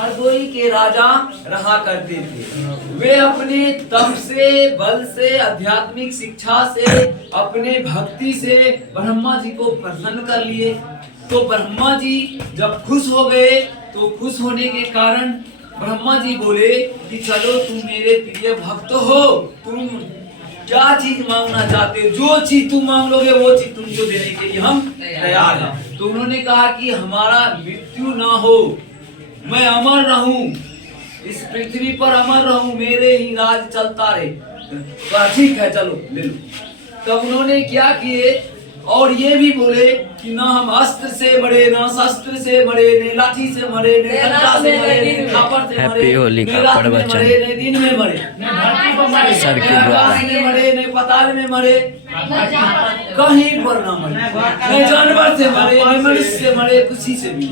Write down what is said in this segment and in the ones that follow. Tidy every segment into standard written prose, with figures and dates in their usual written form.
हरदोई के राजा रहा करते थे। वे अपने तप से, बल से, आध्यात्मिक शिक्षा से, अपने भक्ति से ब्रह्मा जी को प्रसन्न कर लिए। तो ब्रह्मा जी जब खुश हो गए तो खुश होने के कारण ब्रह्मा जी बोले कि चलो तुम मेरे प्रिय भक्त हो, तुम क्या चीज मांगना चाहते हो, जो चीज तुम मांग लोगे वो चीज तुमको देने के लिए हम तैयार हैं। तो उन्होंने कहा कि हमारा मृत्यु ना हो, मैं अमर रहूं, इस पृथ्वी पर अमर रहूं, मेरे ही राज चलता रहे। तो ठीक है चलो ले लो। तब उन्होंने क्या किए और ये भी बोले कि ना हम अस्त्र से मरे, ना शस्त्र से मरे, न लाठी से मरे, न डंडा से मरे, न खापर से मरे, न रात में मरे, न दिन में मरे, सर के आकाश में मरे, न पताल में मरे, कहीं पर ना मरे, न जानवर से मरे, न मनुष्य से मरे, किसी से भी।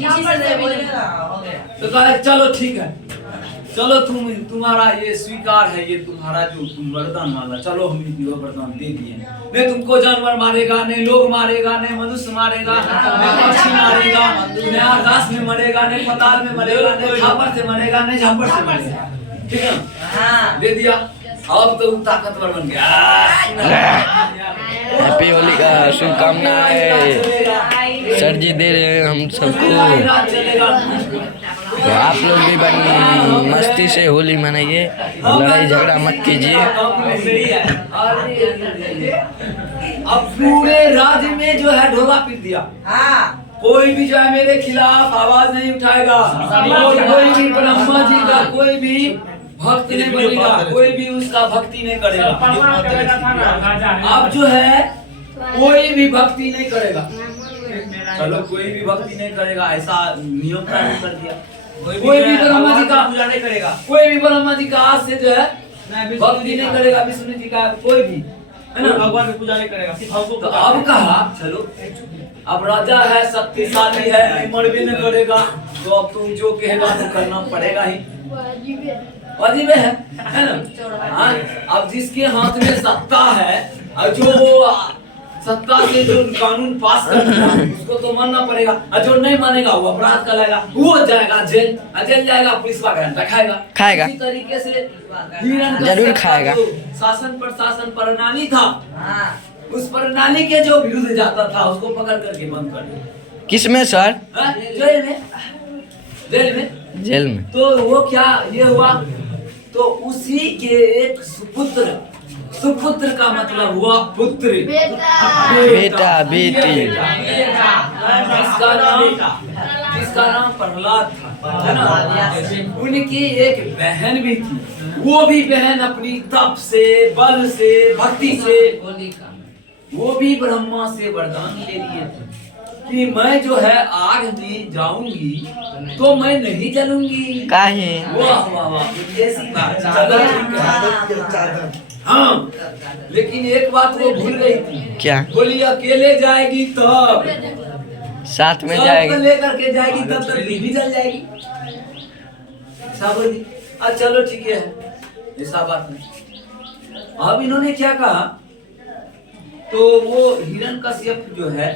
तो कहा चलो ठीक है, चलो तुम्हारा ये स्वीकार है, ये तुम्हारा जो तुम वरदान मांगा, चलो हम ये वरदान दे दिए। नहीं तुमको जानवर मारेगा, नहीं लोग मारेगा, नहीं मनुष्य मारेगा, नहीं पक्षी मारेगा, नहीं आकाश में मरेगा, नहीं पताल में मरेगा, नहीं खापर से मरेगा, नहीं झापर से मरेगा। ठीक है हाँ दे दिया। अब तो ताकतवर बन गया। हैप्पी होली का शुभकामनाएं सर जी दे रहे हैं हम सबको। तो आप लोग भी बड़ी मस्ती से होली मनाइए, लड़ाई झगड़ा मत कीजिए। अब पूरे राज्य में जो है ढोला पीट दिया। कोई भी जो है मेरे खिलाफ आवाज नहीं उठाएगा, और कोई भी ब्रह्मा जी का कोई भी भक्त नहीं बनेगा, कोई भी उसका भक्ति नहीं करेगा। अब जो है कोई भी भक्ति नहीं करेगा, चलो कोई भी भक्ति नहीं करेगा, ऐसा नियम कानून कर दिया। कोई भी ब्रह्मा जी का पूजा नहीं करेगा, कोई भी ब्रह्मा जी का आज से जो है भक्ति नहीं करेगा, विष्णु जी का कोई भी है ना भगवान की पूजा नहीं करेगा, सिर्फ हमको। तो अब कहा चलो अब राजा है, शक्तिशाली है, मरबे न करेगा, तो अब तुम जो कहेगा तो करना पड़ेगा ही, वाजिब है ना। हाँ अब जिसके हाथ में सत्ता है और जो सत्ता से जो कानून पास करता है उसको तो मानना पड़ेगा, और जो नहीं मानेगा वो अपराध करेगा, वो जाएगा जेल, जेल जाएगा, पुलिस वाला घंटा खाएगा। इसी तरीके से हिरण जरूर खाएगा। शासन प्रशासन प्रणाली था, उस प्रणाली के जो विरुद्ध जाता था उसको पकड़ करके बंद कर दिया। किसमें सर? जेल में, जेल में, जेल में। तो वो क्या ये हुआ, तो उसी के एक सुपुत्र का मतलब हुआ पुत्र, बेटा बेटी, जिसका नाम प्रहलाद था, है ना। उनकी एक बहन भी थी, वो भी बहन अपनी तप से, बल से, भक्ति से, वो भी ब्रह्मा से वरदान ले लिए थे कि मैं जो है आग में जाऊंगी तो मैं नहीं जलूंगी। काहे? वाह वाह वाह, ऐसी बात। चलो ठीक है। हाँ लेकिन एक बात वो भूल गई थी। क्या? बोली अकेले जाएगी तब, साथ में जाएगी, लेकर के जाएगी तब तक भी जल जाएगी। साबरी चलो ठीक है, ऐसा बात नहीं। अब इन्होंने क्या कहा, तो वो हिरण्यकश्यप जो है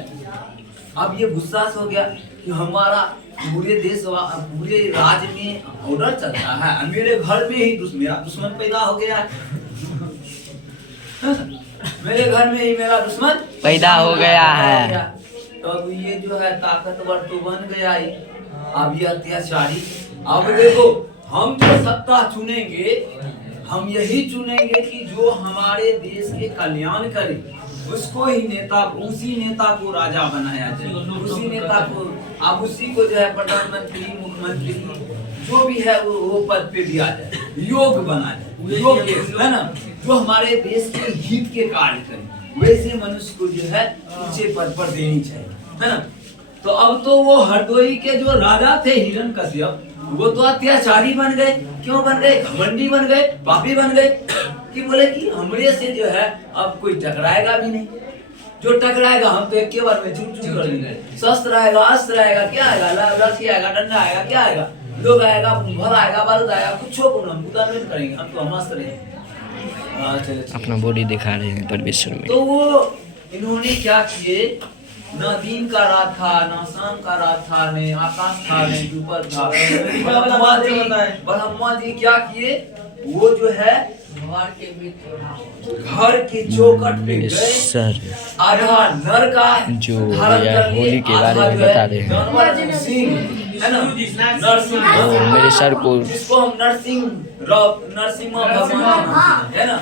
अब ये गुस्सा हो गया कि हमारा पूरे देश पूरे राज्य में ऑर्डर चलता है, मेरे घर में ही मेरा दुश्मन पैदा हो गया। मेरे घर में ही मेरा दुश्मन पैदा हो गया है। तो अब ये जो है ताकतवर तो बन गया ही, अब ये अत्याचारी। अब देखो हम जो सत्ता चुनेंगे, हम यही चुनेंगे कि जो हमारे देश के कल्याण करे, उसको ही नेता, उसी नेता को राजा बनाया जाए, उसी नेता को, अब उसी को जो है प्रधानमंत्री, मुख्यमंत्री जो भी है वो पद पे दिया जाए, योग बना जाए, योग्य है ना, जो हमारे देश के हित के कार्य करे, वैसे मनुष्य को जो है ऊंचे पद पर देनी चाहिए, है ना। तो अब तो वो हरदोई के जो राजा थे हिरण्यकश्यप, वो तो अत्याचारी बन गए। क्यों बन गए? घमंडी बन गए, पापी बन गए, कि बोले कि हमरे से जो है अब कोई टकराएगा भी नहीं, जो टकराएगा हम तो एक बार में चूर कर देंगे। शस्त्र आएगा, अस्त्र आएगा, क्या आएगा, लाठी आएगा, डंडा आएगा, क्या आएगा, लोग आएगा, भर आएगा, बारूद आएगा, कुछ को हम बुरा नहीं करेंगे, हम तो मस्त रहेंगे। अपना बॉडी दिखा रहे हैं परमेश्वर में। तो वो इन्होंने क्या किए न दिन का रात था, न शाम का रात था, न आकाश था, न ऊपर था। ब्रह्मा जी क्या किए, वो जो है घर के चौखट पे मेरे गए, सर आधा नर का जो धारण भैया कर लिए, होली के बारे आधा में जो है बता रहे हैं। जानवर सिंह है ना, नरसिंह, तो मेरे सर को जिसको हम नरसिंह भगवान मानते हैं, है ना।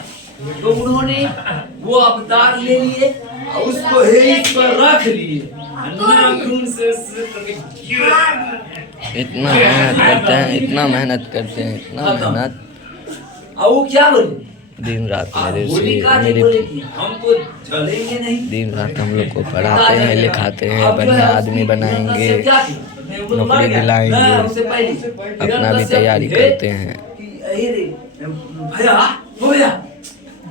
तो उन्होंने वो अवतार ले लिए और उसको हेलिक्स पर रख लिए, नाखून से इतना मेहनत करते हैं, इतना मेहनत करते हैं, इतना मेहनत। और वो क्या बोले, दिन रात मेरे होलिका से जी मेरे बोले कि हम तो जलेंगे नहीं। दिन रात हम लोग को पढ़ाते हैं, लिखाते हैं, बढ़िया आदमी बनाएंगे, नौकरी दिलाएंगे, अपना भी तैयारी करते हैं। भैया हो गया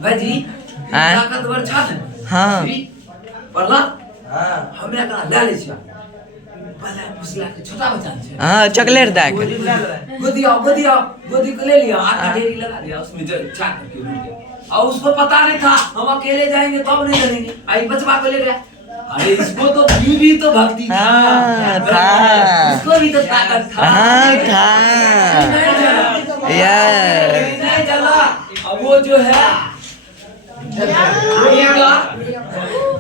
भाजी, हाँ? ताकतवर छात्र हाँ। पढ़ला हमरा का ले ले छिया, पहले पुछला के छोटा बच्चा छै, हाँ चॉकलेट दे के गोदी को ले लिया, आटा ढेरी लगा दिया उसमें छा करके उड़ गया। और उसको पता नहीं था हम अकेले जाएंगे तो नहीं करेंगे, आई बचवा को ले गया। अरे इसको तो भी तो भक्ति था, हाँ, था। इसको भी तो ताकत था, हाँ था यार। नहीं चला। अब वो जो है होलिका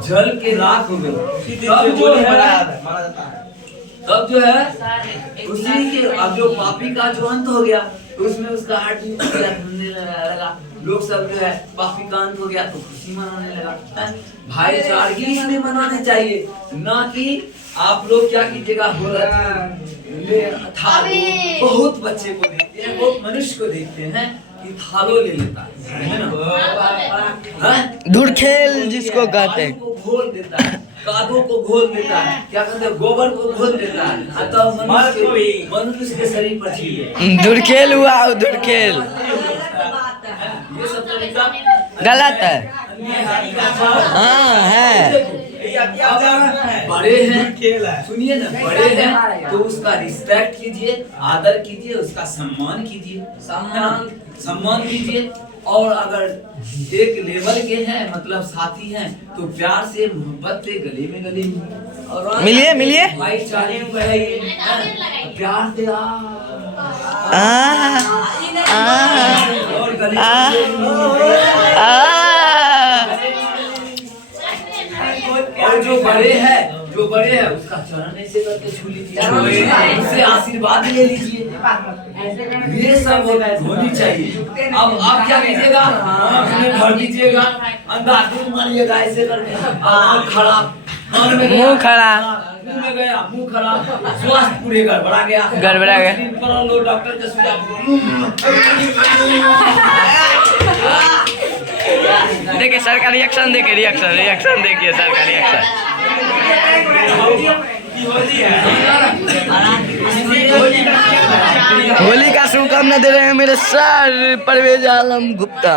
जल के राख हो गए, तब जो है उसी के, अब जो पापी का जो अंत हो गया, उसमें उसका हड्डी ढूंढने लगा, लोग सब जो है पापी का अंत हो गया तो खुशी मनाने लगा। भाईचारगी इसमें मनाने चाहिए, ना कि आप लोग क्या कीजिएगा, थालो बहुत बच्चे को देखते हैं, बहुत मनुष्य को देखते हैं कि थालो ले लेता है ना, धुरखेल जिसको कहते हैं, को घोल देता है, कादों को घोल देता है, क्या कहते हैं, गोबर को घोल देता है, अतः मनुष्य के शरीर पर छीले। धुरखेल हुआ, धुरखेल ये सब तरीका गलत है। हाँ है। बड़े हैं, सुनिए ना, बड़े हैं तो उसका रिस्पेक्ट कीजिए, आदर कीजिए, उसका सम्मान कीजिए, सम्मान कीजिए। और अगर एक लेवल के हैं, मतलब साथी हैं, तो प्यार से मोहब्बत से गले में और मिलिए भाईचारे में रहिए, प्यार से और गले और जो बड़े हैं उसका चरण ऐसे करके छू लीजिए, उससे आशीर्वाद ले लीजिए, ये सब होनी चाहिए। अब आप क्या कीजिएगा, उसमें भर दीजिएगा, अंधाधुन मारिएगा ऐसे करके, खड़ा मुंह खड़ा, मुंह में गया, मुंह खड़ा, स्वास्थ्य पूरे गड़बड़ा गया, लो डॉक्टर के सुझाव। देखिए सर का रिएक्शन, देखिए रिएक्शन देखिए सर का रिएक्शन। होली का शुभकामना दे रहे हैं मेरे सर परवेज आलम गुप्ता।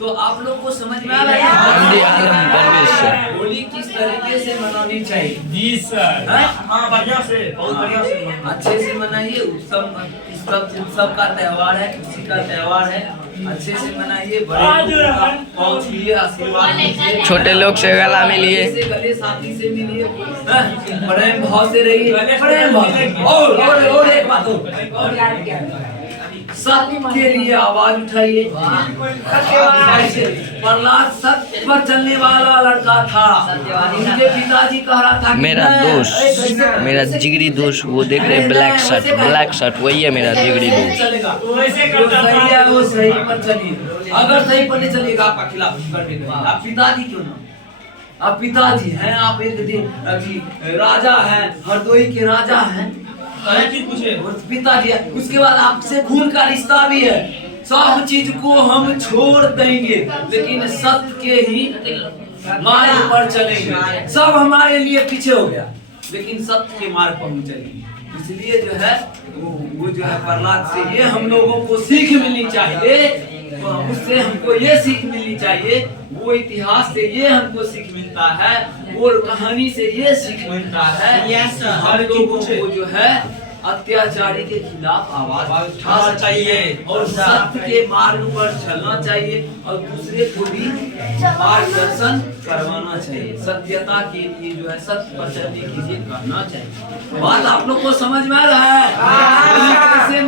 तो आप लोग को समझ में आ रहा है आलम परवेज सर, होली किस तरीके से मनानी चाहिए? जी सर, हाँ बढ़िया से, बहुत बढ़िया से अच्छे से मनाइए। उत्सव का त्योहार है, खुशी का त्योहार है, अच्छे से मनाइए। बड़े पहुंचिए, आशीर्वाद लीजिए, छोटे लोग से गला मिलिए, गले साथी से मिलिए, प्रेम भाव से रहिए, प्रेम भाव। और एक बात हो, सबके लिए आवाज उठाइए। प्रहलाद सत्य पर चलने वाला लड़का था, उनके पिताजी कह रहा था मेरा दोस्त, मेरा जिगरी दोस्त, वो देख रहे ब्लैक शर्ट वही है मेरा जिगरी दोस्त। सही है, वो सही पर चलिए। अगर सही पर नहीं चलिएगा आपका खिलाफ कर देंगे। आप पिताजी क्यों ना, आप पिताजी हैं, आप एक दिन राजा हैं, हरदोई के राजा हैं, पिताजी है। उसके बाद आपसे खून का रिश्ता भी है, सब चीज को हम छोड़ देंगे, लेकिन सत्य के ही मार्ग पर चलेंगे। सब हमारे लिए पीछे हो गया, लेकिन सत्य के मार्ग पर हम चलेंगे। इसलिए जो है वो जो है प्रहलाद से ये हम लोगों को सीख मिलनी चाहिए, उससे हमको ये सीख मिलनी चाहिए, वो इतिहास से ये हमको सीख मिलता है, वो कहानी से ये सीख मिलता है। हम लोगों को जो है अत्याचारी के खिलाफ आवाज उठाना चाहिए और सत्य के मार्ग पर चलना चाहिए और दूसरे को भी मार्गदर्शन करवाना चाहिए। सत्यता के लिए जो है सत्य पर चलने के लिए करना चाहिए। बात आप लोग को समझ में आ रहा है?